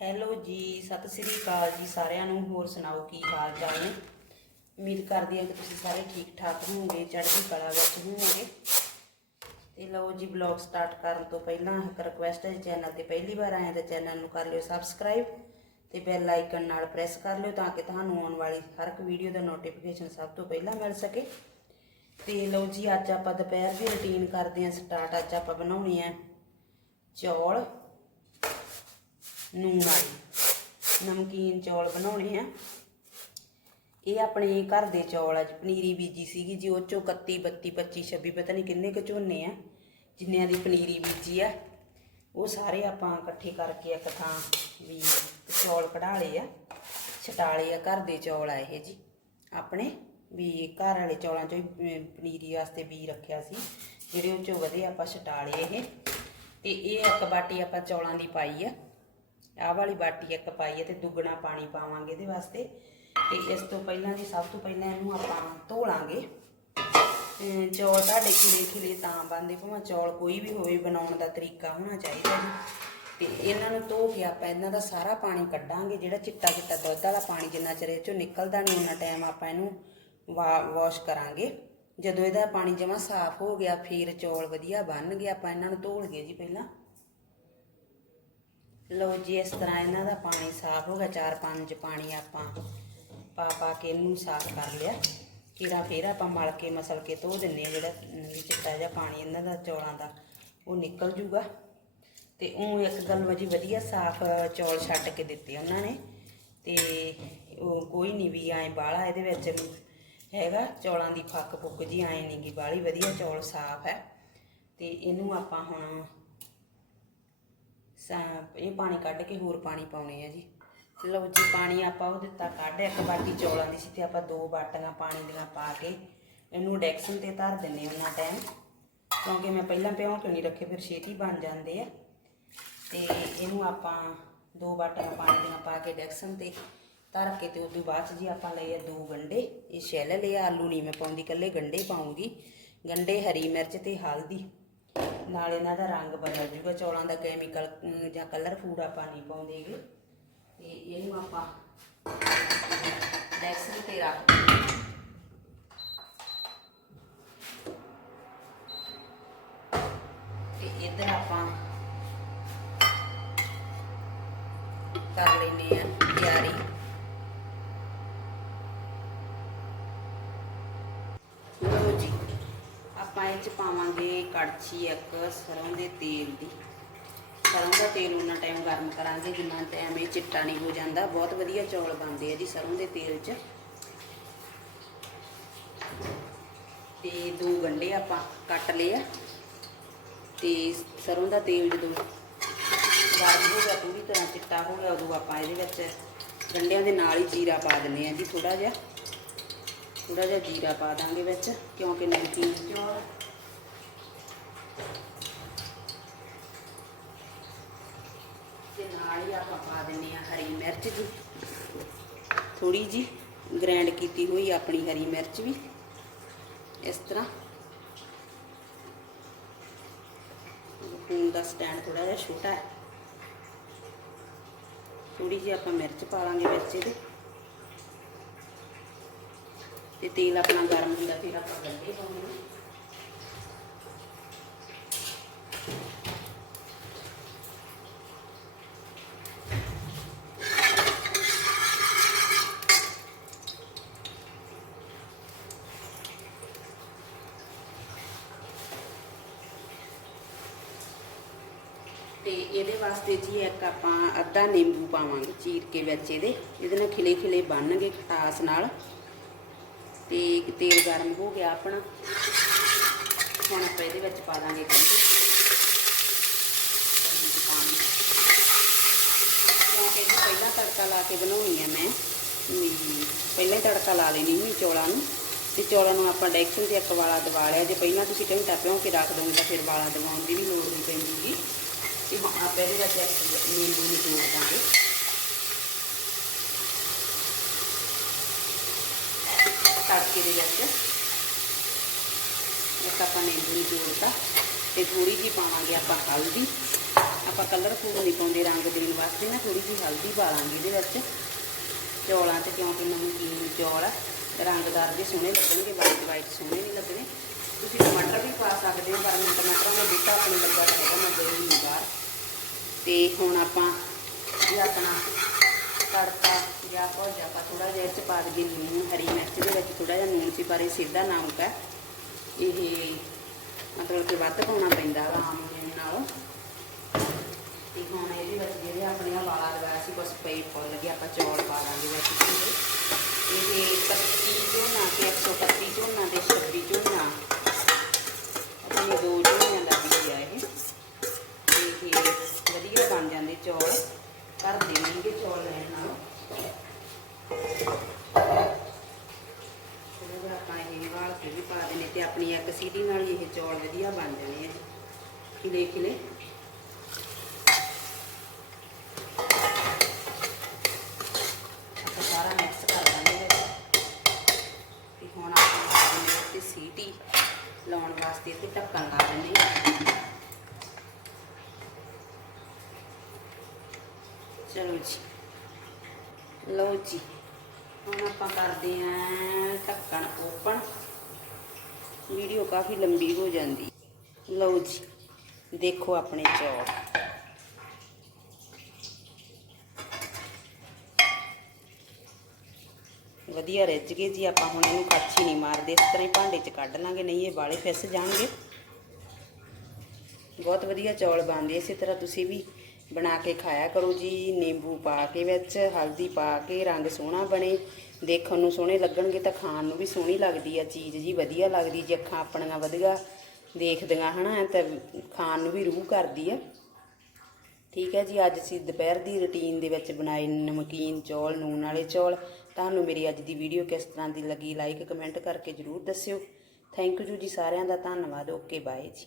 Hello ਜੀ, ਸਤਿ ਸ੍ਰੀ ਅਕਾਲ ਜੀ ਸਾਰਿਆਂ ਨੂੰ, ਹੋਰ ਸੁਣਾਓ ਕੀ ਹਾਲ ਚਾਲ ਨੇ? ਉਮੀਦ ਕਰਦੀ ਹਾਂ ਕਿ ਤੁਸੀਂ ਸਾਰੇ ਠੀਕ ਠਾਕ ਹੋਵੋਗੇ, ਚੜ੍ਹਦੀ ਕਲਾ ਵਿੱਚ ਹੋਵੋਗੇ। ਤੇ ਲਓ ਜੀ ਬਲੌਗ ਸਟਾਰਟ ਕਰਨ ਤੋਂ ਪਹਿਲਾਂ ਇੱਕ ਰਿਕੁਐਸਟ ਹੈ ਚੈਨਲ ਤੇ ਪਹਿਲੀ ਵਾਰ ਆਏ ਤਾਂ ਚੈਨਲ ਨੂੰ ਕਰ ਲਿਓ ਸਬਸਕ੍ਰਾਈਬ ਤੇ ਬੈਲ ਆਈਕਨ ਨਾਲ ਪ੍ਰੈਸ ਕਰ ਲਿਓ ਤਾਂ ਕਿ ਤੁਹਾਨੂੰ ਆਉਣ ਵਾਲੀ ਹਰ ਇੱਕ ਵੀਡੀਓ ਦਾ ਨੋਟੀਫਿਕੇਸ਼ਨ ਸਭ ਤੋਂ ਪਹਿਲਾਂ ਮਿਲ ਸਕੇ। ਤੇ ਲਓ ਜੀ, ਅੱਜ ਆਪਾਂ ਦੁਪਹਿਰ ਦੀ ਰੁਟੀਨ ਕਰਦੇ ਹਾਂ ਸਟਾਰਟ ਅੱਜ ਆਪਾਂ ਬਣਾਉਣੇ ਆ ਚੌਲ। ਨੂਣ ਵਾਲੀ ਨਮਕੀਨ ਚੌਲ ਬਣਾਉਣੇ ਆ। ਇਹ ਆਪਣੇ ਘਰ ਦੇ ਚੌਲ ਅੱਜ ਪਨੀਰੀ ਬੀਜੀ ਸੀਗੀ ਜੀ, ਉਹ ਚੋਂ 31 32 25 26 ਪਤਾ ਨਹੀਂ ਕਿੰਨੇ ਕੁ ਝੋਨੇ ਆ, ਜਿੰਨਿਆਂ ਦੀ ਪਨੀਰੀ ਬੀਜੀ ਆ। ਉਹ ਸਾਰੇ ਆਪਾਂ ਇਕੱਠੇ ਕਰਕੇ ਇੱਕ ਥਾਂ ਵੀ ਚੌਲ ਕਢਾ ਲਏ ਆ। ਛਟਾਲੇ ਆ ਘਰ ਦੇ ਚੌਲ ਆ ਇਹ ਜੀ। ਆਪਣੇ ਵੀ ਘਰ ਵਾਲੇ ਚੌਲਾਂ ਚੋਂ ਹੀ ਪਨੀਰੀ ਵਾਸਤੇ ਬੀ ਰੱਖਿਆ ਸੀ, ਜਿਹੜੇ ਉਹ ਚੋਂ ਵਧੇ ਆਪਾਂ ਛਟਾਲੇ ਇਹ। ਤੇ ਇਹ ਇੱਕ ਬਾਟੀ ਆਪਾਂ ਚੌਲਾਂ ਦੀ ਪਾਈ ਆ। ਆਹ ਵਾਲੀ ਬਾਟੀ ਇੱਕ ਪਾਈ ਹੈ ਤੇ ਦੁੱਗਣਾ ਪਾਣੀ ਪਾਵਾਂਗੇ ਇਹਦੇ ਵਾਸਤੇ। ਤੇ ਇਸ ਤੋਂ ਪਹਿਲਾਂ ਜੀ ਸਭ ਤੋਂ ਪਹਿਲਾਂ ਇਹਨੂੰ ਆਪਾਂ ਧੋ ਲਾਂਗੇ ਚੌਲ ਤੁਹਾਡੇ ਖਿਲੇ ਖਿਲੇ ਤਾਂ ਬਣਦੇ, ਭਾਵੇਂ ਚੌਲ ਕੋਈ ਵੀ ਹੋਵੇ, ਬਣਾਉਣ ਦਾ ਤਰੀਕਾ ਹੋਣਾ ਚਾਹੀਦਾ ਜੀ। ਤੇ ਇਹਨਾਂ ਨੂੰ ਧੋ ਕੇ ਆਪਾਂ ਇਹਨਾਂ ਦਾ ਸਾਰਾ ਪਾਣੀ ਕੱਢਾਂਗੇ, ਜਿਹੜਾ ਚਿੱਟਾ ਚਿੱਟਾ ਦੁੱਧ ਵਾਲਾ ਪਾਣੀ ਜਿੰਨਾ ਚਿਰ ਇਹ ਚੋਂ ਨਿਕਲਦਾ ਨਹੀਂ ਉਹਨਾਂ ਟਾਈਮ ਆਪਾਂ ਇਹਨੂੰ ਵਾਸ਼ ਕਰਾਂਗੇ। ਜਦੋਂ ਇਹਦਾ ਪਾਣੀ ਜਮਾ ਸਾਫ਼ ਹੋ ਗਿਆ, ਫਿਰ ਚੌਲ ਵਧੀਆ ਬਣ ਗਏ, ਆਪਾਂ ਇਹਨਾਂ ਨੂੰ ਧੋ ਲਈਏ ਜੀ ਪਹਿਲਾਂ। ਲਓ ਜੀ, ਇਸ ਤਰ੍ਹਾਂ ਇਹਨਾਂ ਦਾ ਪਾਣੀ ਸਾਫ਼ ਹੋ ਗਿਆ, ਚਾਰ ਪੰਜ ਪਾਣੀ ਆਪਾਂ ਪਾ ਪਾ ਕੇ ਇਹਨੂੰ ਸਾਫ਼ ਕਰ ਲਿਆ। ਕੀਰਾ ਫੇਰ ਆਪਾਂ ਮਲ ਕੇ ਮਸਲ ਕੇ ਧੋ ਦਿੰਨੇ ਆ ਜਿਹੜਾ ਚਿੱਟਾ ਜਿਹਾ ਪਾਣੀ ਇਹਨਾਂ ਦਾ ਚੌਲਾਂ ਦਾ, ਉਹ ਨਿਕਲ ਜੂਗਾ। ਤੇ ਉਹ ਇੱਕ ਗੱਲ ਵਜੀ ਵਧੀਆ ਸਾਫ਼ ਚੌਲ ਛੱਡ ਕੇ ਦਿੱਤੇ ਉਹਨਾਂ ਨੇ। ਤੇ ਉਹ ਕੋਈ ਨਹੀਂ ਵੀ ਐ ਬਾਹਲਾ ਇਹਦੇ ਵਿੱਚ ਹੈਗਾ, ਚੌਲਾਂ ਦੀ ਫੱਕ ਫੁੱਕ ਜੀ ਐ ਨਹੀਂ ਗੀ, ਬਾਹਲੀ ਵਧੀਆ ਚੌਲ ਸਾਫ਼ ਹੈ। ਤੇ ਇਹਨੂੰ ਆਪਾਂ ਹੁਣ ਇਹ ਪਾਣੀ ਕੱਢ ਕੇ ਹੋਰ ਪਾਣੀ ਪਾਉਣੇ ਆ ਜੀ। ਲਓ ਜੀ, ਪਾਣੀ ਆਪਾਂ ਉਹ ਦਿੱਤਾ ਕੱਢ, ਇੱਕ ਬਾਟੀ ਚੌਲਾਂ ਦੀ ਸੀ ਤੇ ਆਪਾਂ ਦੋ ਬਾਟੀਆਂ ਪਾਣੀ ਦੀਆਂ ਪਾ ਕੇ ਇਹਨੂੰ ਡੈਕਸਨ ਤੇ ਧਰ ਦਿੰਨੇ ਉਹਨਾਂ ਟਾਈਮ ਕਿਉਂਕਿ ਮੈਂ ਪਹਿਲਾਂ ਭਿਉਂ ਕੇ ਨਹੀਂ ਰੱਖੇ, ਫਿਰ ਛੇਤੀ ਬਣ ਜਾਂਦੇ ਆ। ਤੇ ਇਹਨੂੰ ਆਪਾਂ ਦੋ ਬਾਟੀਆਂ ਪਾਣੀ ਦੀਆਂ ਪਾ ਕੇ ਡੈਕਸਨ ਤੇ ਧਰ ਕੇ ਤੇ ਤੋਂ ਬਾਅਦ 'ਚ ਜੀ ਆਪਾਂ ਲਏ ਆ ਦੋ ਗੰਡੇ। ਇਹ ਛਿੱਲ ਲਏ ਆਲੂ ਨਹੀਂ ਮੈਂ ਪਾਉਂਦੀ ਇਕੱਲੇ ਗੰਡੇ ਪਾਉਂਗੀ। ਗੰਡੇ, ਹਰੀ ਮਿਰਚ ਤੇ ਹਲਦੀ। ਨਾਲ ਇਹਨਾਂ ਦਾ ਰੰਗ ਬਦਲ ਜੂਗਾ, ਚੌਲਾਂ ਦਾ ਕੈਮੀਕਲ ਜਾਂ ਕਲਰ ਫੂਡ ਆਪਾਂ ਨਹੀਂ ਪਾਉਂਦੇਗੇ ਤੇ ਇਹਨੂੰ ਆਪਾਂ ਡੈਕਸਨ ਤੇ ਰੱਖ ਤੇ ਇੱਧਰ ਆਪਾਂ ਕਰ ਲੈਨੇ ਆ ਤਿਆਰੀ ਲਓ ਜੀ ਆਪਾਂ ਪਾਵਾਂਗੇ ਕੜਛੀ ਇੱਕ ਸਰੋਂ ਦੇ ਤੇਲ ਦੀ। ਸਰੋਂ ਦਾ ਤੇਲ ਉਹਨਾਂ ਟਾਈਮ ਗਰਮ ਕਰਾਂਗੇ, ਜਿੰਨਾ ਟਾਈਮ ਇਹ ਚਿੱਟਾ ਨਹੀਂ ਹੋ ਜਾਂਦਾ। ਬਹੁਤ ਵਧੀਆ ਚੌਲ ਬਣਦੇ ਆ ਜੀ ਸਰੋਂ ਦੇ ਤੇਲ 'ਚ। ਤੇ ਦੋ ਗੰਡੇ ਆਪਾਂ ਕੱਟ ਲਏ ਆ। ਤੇ ਸਰੋਂ ਦਾ ਤੇਲ ਜਦੋਂ ਗਰਮ ਹੋ ਗਿਆ, ਪੂਰੀ ਤਰ੍ਹਾਂ ਚਿੱਟਾ ਹੋ ਗਿਆ, ਉਦੋਂ ਆਪਾਂ ਇਹਦੇ ਵਿੱਚ ਗੰਢਿਆਂ ਦੇ ਨਾਲ ਹੀ ਜੀਰਾ ਪਾ ਦਿੰਦੇ ਆ ਜੀ ਥੋੜਾ ਜਿਹਾ। ਥੋੜਾ ਜਿਹਾ ਜੀਰਾ ਪਾ ਦਾਂਗੇ ਵਿੱਚ, ਕਿਉਂਕਿ ਨਮਕੀਨ ਚੌਲ ਤੇ ਨਾਲ ਹੀ ਆਪਾਂ ਪਾ ਦਿੰਨੇ ਆ ਹਰੀ ਮਿਰਚ ਜੀ। ਥੋੜੀ ਜੀ ਗ੍ਰਾਈਂਡ ਕੀਤੀ ਹੋਈ ਆਪਣੀ ਹਰੀ ਮਿਰਚ ਵੀ। ਇਸ ਤਰ੍ਹਾਂ। ਫੋਨ ਦਾ ਸਟੈਂਡ ਥੋੜਾ ਜਿਹਾ ਛੋਟਾ ਹੈ। ਥੋੜੀ ਜਿਹੀ ਆਪਾਂ ਮਿਰਚ ਪਾ ਲਾਂਗੇ ਵਿੱਚ ਇਹਦੇ। ਤੇ ਤੇਲ ਆਪਣਾ ਗਰਮ ਹੁੰਦਾ ਫਿਰ ਆਪਾਂ ਗੰਢੇ ਪਾਉਣੇ ਨੇ ਇਹਦੇ ਵਾਸਤੇ ਜੀ ਇੱਕ ਆਪਾਂ ਅੱਧਾ ਨਿੰਬੂ ਪਾਵਾਂਗੇ ਚੀਰ ਕੇ ਵਿੱਚ ਇਹਦੇ। ਇਹਦੇ ਨਾਲ ਖਿਲੇ ਖਿਲੇ ਬਣਨਗੇ ਖਟਾਸ ਨਾਲ। ਤੇ ਤੇਲ ਗਰਮ ਹੋ ਗਿਆ ਆਪਣਾ। ਹੁਣ ਆਪਾਂ ਇਹਦੇ ਵਿੱਚ ਪਾ ਦਾਂਗੇ ਕਿਉਂਕਿ ਇਹਨੂੰ ਪਹਿਲਾਂ ਤੜਕਾ ਲਾ ਕੇ ਬਣਾਉਣੀ ਹੈ ਮੈਂ। ਪਹਿਲਾਂ ਹੀ ਤੜਕਾ ਲਾ ਲੈਣੀ ਵੀ ਚੌਲਾਂ ਨੂੰ। ਤੇ ਚੌਲਾਂ ਨੂੰ ਆਪਾਂ ਡੈਕਸ਼ਨ ਤੇ ਇੱਕ ਵਾਲਾ ਦਵਾ ਲਿਆ। ਜੇ ਪਹਿਲਾਂ ਤੁਸੀਂ ਘੰਟਾ ਭਿਉਂ ਕੇ ਰੱਖ ਦੋਗੇ ਤਾਂ ਫਿਰ ਵਾਲਾ ਦਵਾਉਣ ਦੀ ਵੀ ਲੋੜ ਨਹੀਂ ਪੈਂਦੀ ਜੀ ਤੇ ਹੁਣ ਆਪਾਂ ਇਹਦੇ ਵਿੱਚ ਇੱਕ ਨਿੰਬੂ ਨਿਚੋੜ ਦਾਂਗੇ ਤੜਕੇ ਦੇ ਵਿੱਚ ਇੱਕ ਆਪਾਂ ਨਿੰਬੂ ਨਿਚੋੜਤਾ ਤੇ ਥੋੜੀ ਜਿਹੀ ਪਾਵਾਂਗੇ ਆਪਾਂ ਹਲਦੀ ਆਪਾਂ ਕਲਰ ਫੂਡ ਨਹੀਂ ਪਾਉਂਦੇ ਰੰਗ ਦੇਣ ਵਾਸਤੇ ਨਾ ਥੋੜੀ ਜਿਹੀ ਹਲਦੀ ਪਾ ਲਾਂਗੇ ਇਹਦੇ ਵਿੱਚ ਚੌਲਾਂ ਤੇ ਕਿਉਂਕਿ ਨਮਕੀਨ ਚੌਲ ਆ ਰੰਗਦਾਰ ਦੇ ਸੋਹਣੇ ਲੱਗਣਗੇ ਵਾਈਟ ਵਾਈਟ ਸੋਹਣੇ ਨਹੀਂ ਲੱਗਣੇ ਤੁਸੀਂ ਟਮਾਟਰ ਵੀ ਪਾ ਸਕਦੇ ਹੋ, ਪਰ ਮੈਂ ਟਮਾਟਰ ਦਾ ਬੂਟਾ ਆਪਣੇ ਲੱਗਾ ਤਾਂ ਹੈਗਾ ਮੈਂ ਗਈ ਨਹੀਂ ਬਾਹਰ ਤੇ ਹੁਣ ਆਪਾਂ ਇਹ ਆਪਣਾ ਤੜਕਾ ਜਾਂ ਭੁੱਜ ਆਪਾਂ ਥੋੜਾ ਜਿਹਾ ਇਹ 'ਚ ਪਾ ਦਈਏ ਲੂਣ, ਹਰੀ ਮਿਰਚ ਦੇ ਵਿੱਚ ਥੋੜਾ ਜਿਹਾ ਲੂਣ ਸੀ, ਪਰ ਇਹ ਸਿੱਧਾ ਨਮਕ ਹੈ ਇਹ ਮਤਲਬ ਕਿ ਵੱਧ ਪਾਉਣਾ ਪੈਂਦਾ ਵਾ ਆਮ ਲੂਣ ਨਾਲੋਂ। ਤੇ ਹੁਣ ਇਹਦੇ ਵਿੱਚ ਜਿਹੜੇ ਆਪਣੇ ਆ ਵਾਲਾ ਲਗਾਇਆ ਸੀ ਬਸ ਪਈ ਫੁੱਲ ਗਏ ਆਪਾਂ ਚੌਲ ਪਾ ਦਾਂਗੇ ਵਿੱਚ। ਇਹ 31 ਝੋਨਾ ਤੇ 131 ਝੋਨਾ ਦੇ 26 ਝੋਨਾ ਆਪਣੇ ਦੋ ਝੋਨਿਆਂ ਦਾ ਬੀਜ ਆ ਇਹ ਤੇ ਇਹ ਵਧੀਆ ਬਣ ਜਾਂਦੇ ਚੌਲ ਘਰ ਦੇ ਮਹਿੰਗੇ ਚੌਲ ਲੈਣ ਨਾਲੋਂ ਥੋੜਾ ਜਿਹਾ ਆਪਾਂ ਇਹ ਵਾਲ ਕੇ ਵੀ ਪਾ ਦੇਣੇ ਤੇ ਆਪਣੀ ਇੱਕ ਸੀਟੀ ਨਾਲ ਹੀ ਇਹ ਚੌਲ ਵਧੀਆ ਬਣ ਜਾਣੇ ਆ। ਖਿਲੇ ਖਿਲੇ। ਆਪਾਂ ਸਾਰਾ ਮਿਕਸ ਕਰ ਦਾਂਗੇ ਵਿੱਚ। ਤੇ ਹੁਣ ਆਪਾਂ ਇਹਦੇ ਤੇ ਸੀਟੀ। ਲਾਉਣ ਵਾਸਤੇ ਤੇ ਢੱਕਣ ਲਾ ਦਿੰਦੇ ਹਾਂ ਚਲੋ ਜੀ। ਲਓ ਜੀ। ਹੁਣ ਆਪਾਂ ਕਰਦੇ ਆਂ ਢੱਕਣ ਓਪਨ। ਵੀਡੀਓ ਕਾਫੀ ਲੰਬੀ ਹੋ ਜਾਂਦੀ। ਲਓ ਜੀ, ਦੇਖੋ ਆਪਣੇ ਚੌਲ। ਵਧੀਆ ਰਿੱਝ ਗਏ ਜੀ, ਆਪਾਂ ਹੁਣ ਇਹਨੂੰ ਕਾਛੀ ਨਹੀਂ ਮਾਰਦੇ। ਇਸ ਤਰ੍ਹਾਂ ਹੀ ਭਾਂਡੇ 'ਚ ਕੱਢ ਲਾਂਗੇ, ਨਹੀਂ ਇਹ ਵਾਲੇ ਫਿਸ ਜਾਣਗੇ। ਬਹੁਤ ਵਧੀਆ ਚੌਲ ਬਣਦੇ, ਇਸੇ ਤਰ੍ਹਾਂ ਤੁਸੀਂ ਵੀ ਬਣਾ ਕੇ ਖਾਇਆ ਕਰੋ ਜੀ, ਨਿੰਬੂ ਪਾ ਕੇ ਵਿੱਚ, ਹਲਦੀ ਪਾ ਕੇ, ਰੰਗ ਸੋਹਣਾ ਬਣੇ। ਦੇਖਣ ਨੂੰ ਸੋਹਣੇ ਲੱਗਣਗੇ ਤਾਂ ਖਾਣ ਨੂੰ ਵੀ ਸੋਹਣੀ ਲੱਗਦੀ ਆ, ਚੀਜ਼ ਜੀ ਵਧੀਆ ਲੱਗਦੀ, ਜੇ ਅੱਖਾਂ ਆਪਣੀਆਂ ਵਧੀਆ ਦੇਖਦੀਆਂ ਹਨਾ ਤਾਂ ਖਾਣ ਨੂੰ ਵੀ ਰੂਹ ਕਰਦੀ ਆ। ਠੀਕ ਹੈ ਜੀ, ਅੱਜ ਅਸੀਂ ਦੁਪਹਿਰ ਦੀ ਰੁਟੀਨ ਦੇ ਵਿੱਚ ਬਣਾਏ ਨਮਕੀਨ ਚੌਲ ਨੂਨ ਵਾਲੇ ਚੌਲ। ਤੁਹਾਨੂੰ ਮੇਰੀ ਅੱਜ ਦੀ ਵੀਡੀਓ ਕਿਸ ਤਰ੍ਹਾਂ ਦੀ ਲੱਗੀ ਲਾਈਕ ਕਮੈਂਟ ਕਰਕੇ ਜਰੂਰ ਦੱਸਿਓ। ਥੈਂਕ ਯੂ ਜੀ ਸਾਰਿਆਂ ਦਾ, ਧੰਨਵਾਦ ਓਕੇ ਬਾਏ ਜੀ।